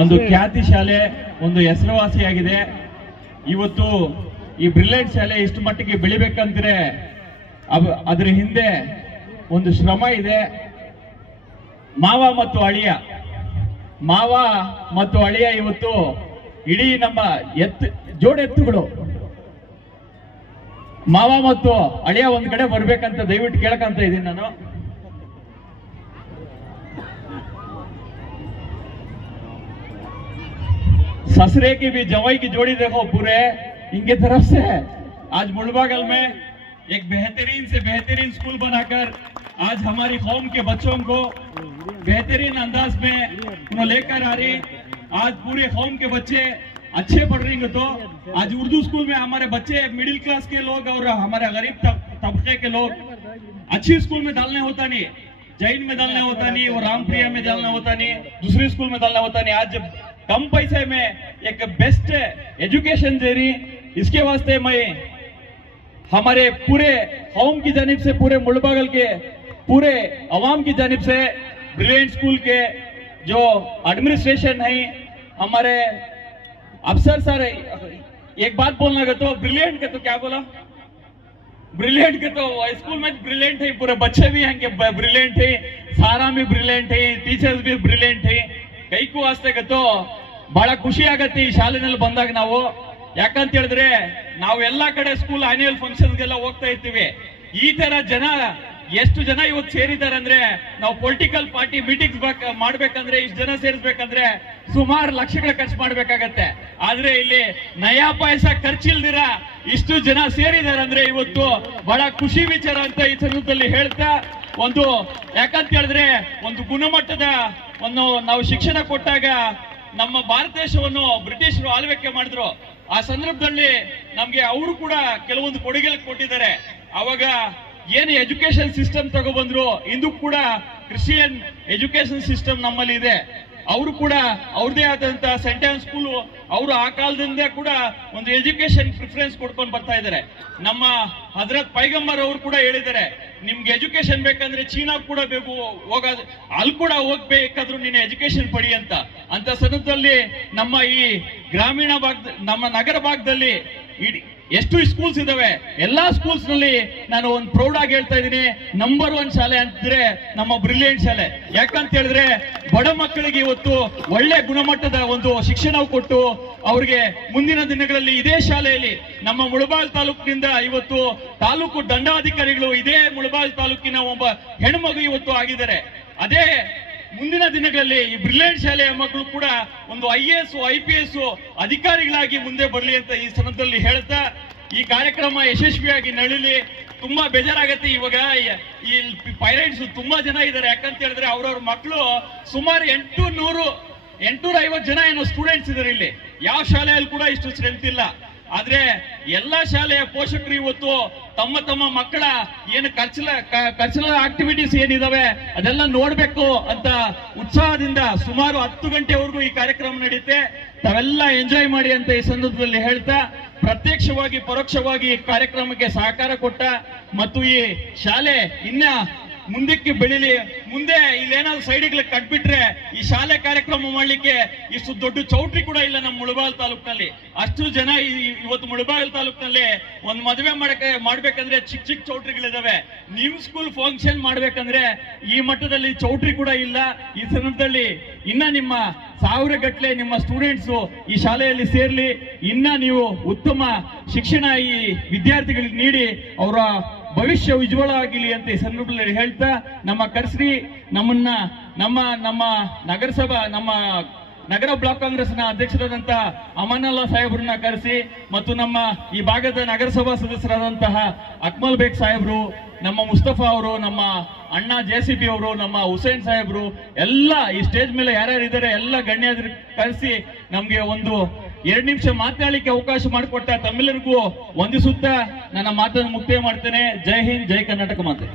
ಒಂದು ಖ್ಯಾತಿ ಶಾಲೆ, ಒಂದು ಹೆಸರುವಾಸಿಯಾಗಿದೆ. ಇವತ್ತು ಈ ಬ್ರಿಲಿಯಂಟ್ ಶಾಲೆ ಇಷ್ಟು ಮಟ್ಟಿಗೆ ಬೆಳಿಬೇಕಂದ್ರೆ ಅದ್ರ ಹಿಂದೆ ಒಂದು ಶ್ರಮ ಇದೆ. ಮಾವ ಮತ್ತು ಅಳಿಯ ಇವತ್ತು ಇಡೀ ನಮ್ಮ ಜೋಡೆತ್ತುಗಳು ಮಾವ ಮತ್ತು ಅಳಿಯ ಒಂದ್ ಕಡೆ ಬರ್ಬೇಕಂತ ದಯವಿಟ್ಟು ಕೇಳಕಂತ ಇದ್ದೀನಿ ನಾನು. ससुरे की भी जवाई की जोड़ी देखो पूरे इनके तरफ से आज मुलबागल में एक बेहतरीन से बेहतरीन स्कूल बनाकर आज हमारी कौम के बच्चों को बेहतरीन अंदाज में वो लेकर आ रही. आज पूरे कौम के बच्चे अच्छे पढ़ रही हैं. तो आज उर्दू स्कूल में हमारे बच्चे मिडिल क्लास के लोग और हमारे गरीब तबके के लोग अच्छी स्कूल में डालने होता नहीं, जैन में डालने होता नहीं और रामप्रिया में डालना होता नहीं, दूसरी स्कूल में डालना होता नहीं. आज कम पैसे में एक बेस्ट एजुकेशन दे रही. इसके वास्ते मैं हमारे पूरे कौम की जानिब से, पूरे मुलबागल के पूरे अवाम की जानिब से ब्रिलियंट स्कूल के जो एडमिनिस्ट्रेशन है, हमारे अफसर सर, एक बात बोलना का तो ब्रिलियंट के तो क्या बोला, ब्रिलियंट के तो स्कूल में ब्रिलियंट है, पूरे बच्चे भी हैं कि ब्रिलियंट है, सारा भी ब्रिलियंट है, टीचर्स भी ब्रिलियंट है. ಕೈಕು ವಾಸ್ತಗತ್ತು ಬಹಳ ಖುಷಿ ಆಗತ್ತೆ ಈ ಶಾಲೆನಲ್ಲಿ ಬಂದಾಗ ನಾವು. ಯಾಕಂತ ಹೇಳಿದ್ರೆ ನಾವು ಎಲ್ಲಾ ಕಡೆ ಸ್ಕೂಲ್ ಆನ್ಯುವಲ್ ಫಂಕ್ಷನ್ಗೆಲ್ಲ ಹೋಗ್ತಾ ಇರ್ತೀವಿ. ಈ ತರ ಜನ ಎಷ್ಟು ಜನ ಇವತ್ತು ಸೇರಿದ್ದಾರೆ ಅಂದ್ರೆ, ನಾವು ಪೊಲಿಟಿಕಲ್ ಪಾರ್ಟಿ ಮೀಟಿಂಗ್ಸ್ ಮಾಡ್ಬೇಕಂದ್ರೆ ಇಷ್ಟು ಜನ ಸೇರಿಸ್ಬೇಕಂದ್ರೆ ಸುಮಾರು ಲಕ್ಷಗಳ ಖರ್ಚು ಮಾಡ್ಬೇಕಾಗತ್ತೆ. ಆದ್ರೆ ಇಲ್ಲಿ ನಯಾ ಪೈಸಾ ಖರ್ಚಿಲ್ದಿರ ಇಷ್ಟು ಜನ ಸೇರಿದ್ದಾರೆ ಅಂದ್ರೆ ಇವತ್ತು ಬಹಳ ಖುಷಿ ವಿಚಾರ ಅಂತ ಈ ಸಂದರ್ಭದಲ್ಲಿ ಹೇಳ್ತಾ, ಒಂದು ಯಾಕಂತ ಹೇಳಿದ್ರೆ ಒಂದು ಗುಣಮಟ್ಟದ ಒಂದು ನಾವು ಶಿಕ್ಷಣ ಕೊಟ್ಟಾಗ ನಮ್ಮ ಭಾರತ ದೇಶವನ್ನು ಬ್ರಿಟಿಷರು ಆಳ್ವಿಕೆ ಮಾಡಿದ್ರು. ಆ ಸಂದರ್ಭದಲ್ಲಿ ನಮ್ಗೆ ಅವರು ಕೂಡ ಕೆಲವೊಂದು ಕೊಡುಗೆ ಕೊಟ್ಟಿದ್ದಾರೆ. ಅವಾಗ ಏನು ಎಜುಕೇಶನ್ ಸಿಸ್ಟಮ್ ತಗೊಬಂದ್ರು, ಇಂದು ಕೂಡ ಕ್ರಿಶ್ಚಿಯನ್ ಎಜುಕೇಶನ್ ಸಿಸ್ಟಮ್ ನಮ್ಮಲ್ಲಿ ಇದೆ. ಅವರು ಕೂಡ ಅವ್ರದೇ ಆದಂತ ಸೆಂಟೆನ್ಸ್ ಸ್ಕೂಲ್, ಅವರು ಆ ಕಾಲದಿಂದ ಕೂಡ ಒಂದು ಎಜುಕೇಶನ್ ಪ್ರಿಫರೆನ್ಸ್ ಕೊಡ್ಕೊಂಡು ಬರ್ತಾ ಇದ್ದಾರೆ. ನಮ್ಮ ಹಜರತ್ ಪೈಗಂಬರ್ ಅವರು ಕೂಡ ಹೇಳಿದ್ದಾರೆ, ನಿಮ್ಗೆ ಎಜುಕೇಶನ್ ಬೇಕಂದ್ರೆ ಚೀನಾ ಕೂಡ ಬೇಕು, ಹೋಗೋದು ಅಲ್ಲಿ ಕೂಡ ಹೋಗ್ಬೇಕಾದ್ರೂ ನೀನು ಎಜುಕೇಶನ್ ಪಡಿ ಅಂತ ಸಂದರ್ಭದಲ್ಲಿ ನಮ್ಮ ಈ ಗ್ರಾಮೀಣ ಭಾಗದ, ನಮ್ಮ ನಗರ ಭಾಗದಲ್ಲಿ ಎಷ್ಟು ಸ್ಕೂಲ್ಸ್ ಇದಾವೆ, ಎಲ್ಲಾ ಸ್ಕೂಲ್ಸ್ ನಲ್ಲಿ ನಾನು ಒಂದು ಪ್ರೌಡ್ ಆಗಿ ಹೇಳ್ತಾ ಇದ್ದೀನಿ, ನಂಬರ್ 1 ಶಾಲೆ ಅಂತಿದ್ರೆ ನಮ್ಮ ಬ್ರಿಲಿಯಂಟ್ ಶಾಲೆ. ಯಾಕಂತ ಹೇಳಿದ್ರೆ ಬಡ ಮಕ್ಕಳಿಗೆ ಇವತ್ತು ಒಳ್ಳೆ ಗುಣಮಟ್ಟದ ಒಂದು ಶಿಕ್ಷಣ ಕೊಟ್ಟು ಅವ್ರಿಗೆ ಮುಂದಿನ ದಿನಗಳಲ್ಲಿ ಇದೇ ಶಾಲೆಯಲ್ಲಿ ನಮ್ಮ ಮುಳಬಾಗಿಲು ತಾಲೂಕಿನಿಂದ ಇವತ್ತು ತಾಲೂಕು ದಂಡಾಧಿಕಾರಿಗಳು ಇದೇ ಮುಳಬಾಗಿಲು ತಾಲೂಕಿನ ಒಬ್ಬ ಹೆಣ್ಮಗು ಇವತ್ತು ಆಗಿದ್ದಾರೆ. ಅದೇ ಮುಂದಿನ ದಿನಗಳಲ್ಲಿ ಈ ಬ್ರಿಲಿಯಂಟ್ ಶಾಲೆಯ ಮಕ್ಕಳು ಕೂಡ ಒಂದು IAS IPS ಅಧಿಕಾರಿಗಳಾಗಿ ಮುಂದೆ ಬರಲಿ ಅಂತ ಈ ಸಂದರ್ಭದಲ್ಲಿ ಹೇಳ್ತಾ, ಈ ಕಾರ್ಯಕ್ರಮ ಯಶಸ್ವಿಯಾಗಿ ನಡೀಲಿ. ತುಂಬಾ ಬೇಜಾರಾಗತ್ತೆ, ಇವಾಗ ಈ ಪೈರೆಂಟ್ಸ್ ತುಂಬಾ ಜನ ಇದ್ದಾರೆ. ಯಾಕಂತ ಹೇಳಿದ್ರೆ ಅವ್ರವ್ರ ಮಕ್ಕಳು ಸುಮಾರು 850 ಜನ ಏನೋ ಸ್ಟೂಡೆಂಟ್ಸ್ ಇದಾರೆ ಇಲ್ಲಿ. ಯಾವ ಶಾಲೆಯಲ್ಲಿ ಕೂಡ ಇಷ್ಟು ಸ್ಟ್ರೆಂತ್ ಇಲ್ಲ. ಆದ್ರೆ ಎಲ್ಲಾ ಶಾಲೆಯ ಪೋಷಕರು ಇವತ್ತು ತಮ್ಮ ತಮ್ಮ ಮಕ್ಕಳ ಏನು ಕಲ್ಚರಲ್ ಆಕ್ಟಿವಿಟೀಸ್ ಏನಿದಾವೆ ಅದೆಲ್ಲ ನೋಡ್ಬೇಕು ಅಂತ ಉತ್ಸಾಹದಿಂದ ಸುಮಾರು 10 ಗಂಟೆವರೆಗೂ ಈ ಕಾರ್ಯಕ್ರಮ ನಡೆಯುತ್ತೆ. ತಾವೆಲ್ಲ ಎಂಜಾಯ್ ಮಾಡಿ ಅಂತ ಈ ಸಂದರ್ಭದಲ್ಲಿ ಹೇಳ್ತಾ, ಪ್ರತ್ಯಕ್ಷವಾಗಿ ಪರೋಕ್ಷವಾಗಿ ಈ ಕಾರ್ಯಕ್ರಮಕ್ಕೆ ಸಹಕಾರ ಕೊಟ್ಟ ಮತ್ತು ಈ ಶಾಲೆ ಇನ್ನ ಮುಂದಕ್ಕೆ ಬೆಳಿಲಿ. ಮುಂದೆ ಇಲ್ಲೇನಾದ್ರು ಸೈಡ್ಗೆ ಕಟ್ಬಿಟ್ರೆ ಈ ಶಾಲೆ ಕಾರ್ಯಕ್ರಮ ಮಾಡ್ಲಿಕ್ಕೆ ಇಷ್ಟು ದೊಡ್ಡ ಚೌಟ್ರಿ ಕೂಡ ಇಲ್ಲ ನಮ್ಮ ಮುಳಬಾಗಿಲು ತಾಲೂಕಿನಲ್ಲಿ. ಅಷ್ಟು ಜನ ಇವತ್ತು ಮುಳಬಾಗಿಲು ತಾಲೂಕಿನಲ್ಲಿ ಒಂದು ಮದುವೆ ಮಾಡ್ಬೇಕಂದ್ರೆ ಚಿಕ್ಕ ಚಿಕ್ಕ ಚೌಟ್ರಿಗಳಿದಾವೆ. ನಿಮ್ ಸ್ಕೂಲ್ ಫಂಕ್ಷನ್ ಮಾಡ್ಬೇಕಂದ್ರೆ ಈ ಮಟ್ಟದಲ್ಲಿ ಚೌಟ್ರಿ ಕೂಡ ಇಲ್ಲ. ಈ ಸಂದರ್ಭದಲ್ಲಿ ಇನ್ನ ನಿಮ್ಮ 1000 ಗಟ್ಟಲೆ ನಿಮ್ಮ ಸ್ಟೂಡೆಂಟ್ಸ್ ಈ ಶಾಲೆಯಲ್ಲಿ ಸೇರ್ಲಿ, ಇನ್ನ ನೀವು ಉತ್ತಮ ಶಿಕ್ಷಣ ಈ ವಿದ್ಯಾರ್ಥಿಗಳಿಗೆ ನೀಡಿ ಅವರ ಭವಿಷ್ಯ ಉಜ್ವಲ ಆಗಿಲಿ ಅಂತ ಈ ಸಂದರ್ಭದಲ್ಲಿ ಹೇಳ್ತಾ, ನಮ್ಮ ಕರ್ಸ್ರಿ ನಮ್ಮನ್ನ ನಮ್ಮ ನಗರಸಭಾ ನಮ್ಮ ನಗರ ಬ್ಲಾಕ್ ಕಾಂಗ್ರೆಸ್ನ ಅಧ್ಯಕ್ಷರಾದಂತ ಅಮಾನಲ್ಲಾ ಸಾಹೇಬ್ರನ್ನ ಕರೆಸಿ ಮತ್ತು ನಮ್ಮ ಈ ಭಾಗದ ನಗರಸಭಾ ಸದಸ್ಯರಾದಂತಹ ಅಕ್ಮಲ್ ಬೇಗ್ ಸಾಹೇಬ್ರು, ನಮ್ಮ ಮುಸ್ತಫಾ ಅವರು, ನಮ್ಮ ಅಣ್ಣ JCP ಅವರು, ನಮ್ಮ ಹುಸೇನ್ ಸಾಹೇಬ್ರು ಎಲ್ಲ ಈ ಸ್ಟೇಜ್ ಮೇಲೆ ಯಾರ್ಯಾರು ಇದ್ದಾರೆ ಎಲ್ಲ ಗಣ್ಯರು ಕರೆಸಿ ನಮ್ಗೆ ಒಂದು 2 ನಿಮಿಷ ಮಾತನಾಡಲಿಕ್ಕೆ ಅವಕಾಶ ಮಾಡಿಕೊಟ್ಟ ತಮ್ಮೆಲ್ಲರಿಗೂ ವಂದಿಸುತ್ತಾ ನನ್ನ ಮಾತನ್ನು ಮುಕ್ತಾಯ ಮಾಡ್ತೇನೆ. ಜೈ ಹಿಂದ್, ಜೈ ಕರ್ನಾಟಕ ಮಾತೆ.